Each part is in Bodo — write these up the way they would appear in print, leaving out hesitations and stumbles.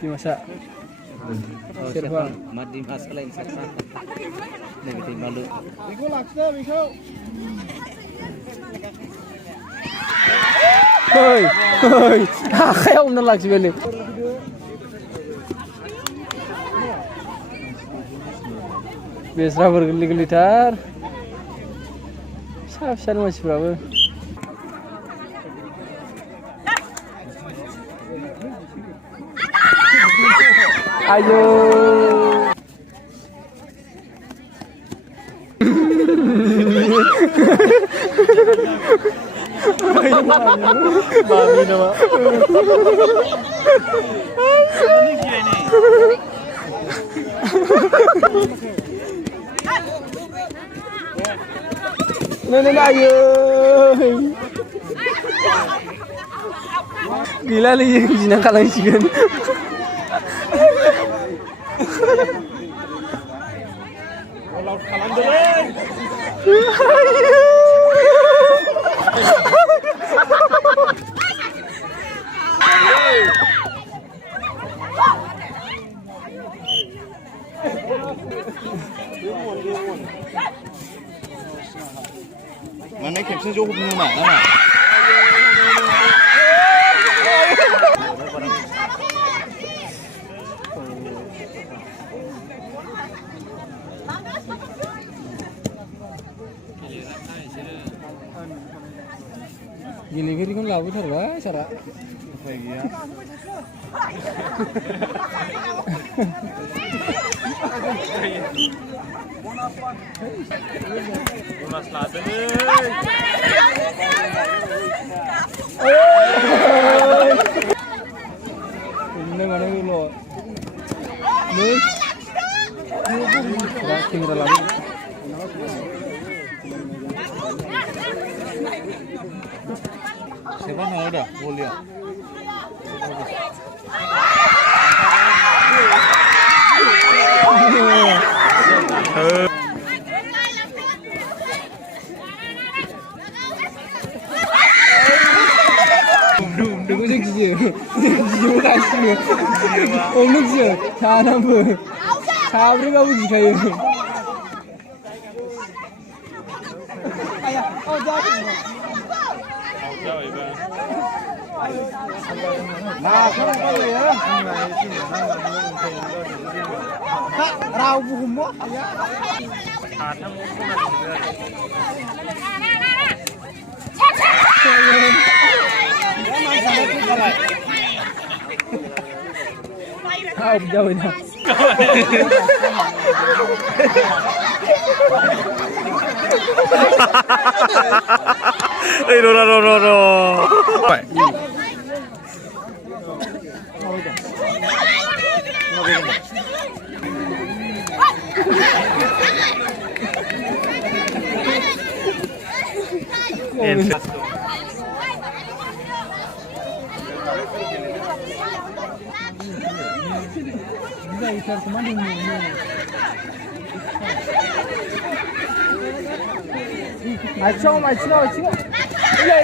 Dimasak. Siapa? Mati mas lain siapa? Negatif malu. Biko laksa, Biko. Hoi, hoi. Kayak om nolak sih beli. Biasa bergeli-geli tar. Siapa masih berapa? Ayo. Mami nama. Nenek ayo. Gila lagi jinang kalah cigan. Kalau kalah deh. Mana kepsi cukup murah, mana? Gini-gini kan labu terus, cara. Iya. Mas lada nih. Ini mana dulu? Nih. Tinggal labu. Siapa yang udah? Boleh. Đừng có gì gì cái gì ôm nước gì cha năm vừa sao biết đâu gì thầy Rau bùm quá. ông dâu nè Ê rồi. Açıyor. İle.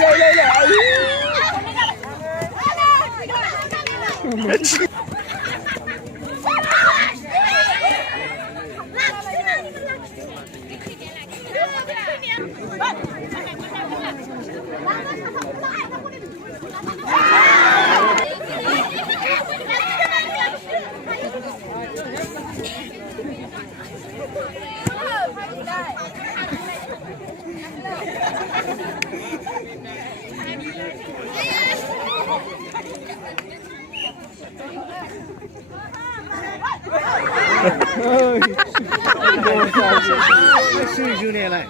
Suju ni lah.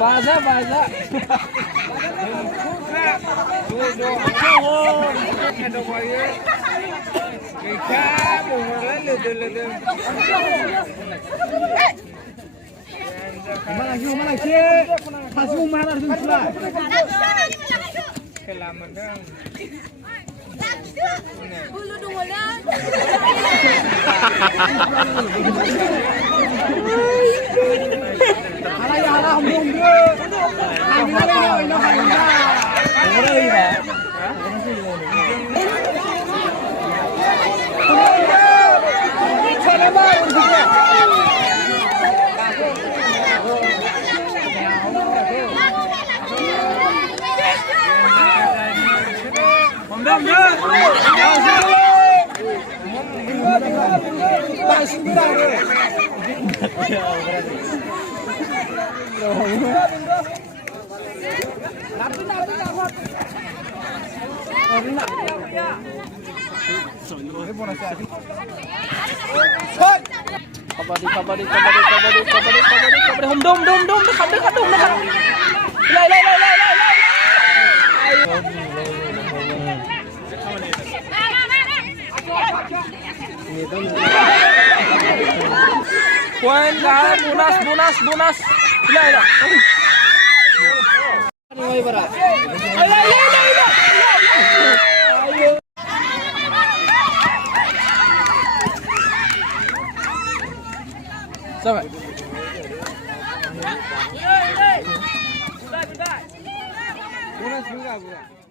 Baza. Mana sih? Pasmu mana harus selesai? Kelaman kan. Bulu dulu lah. Hala. kabadi hum dum dekat poin dah bonus lai sampai bonus juga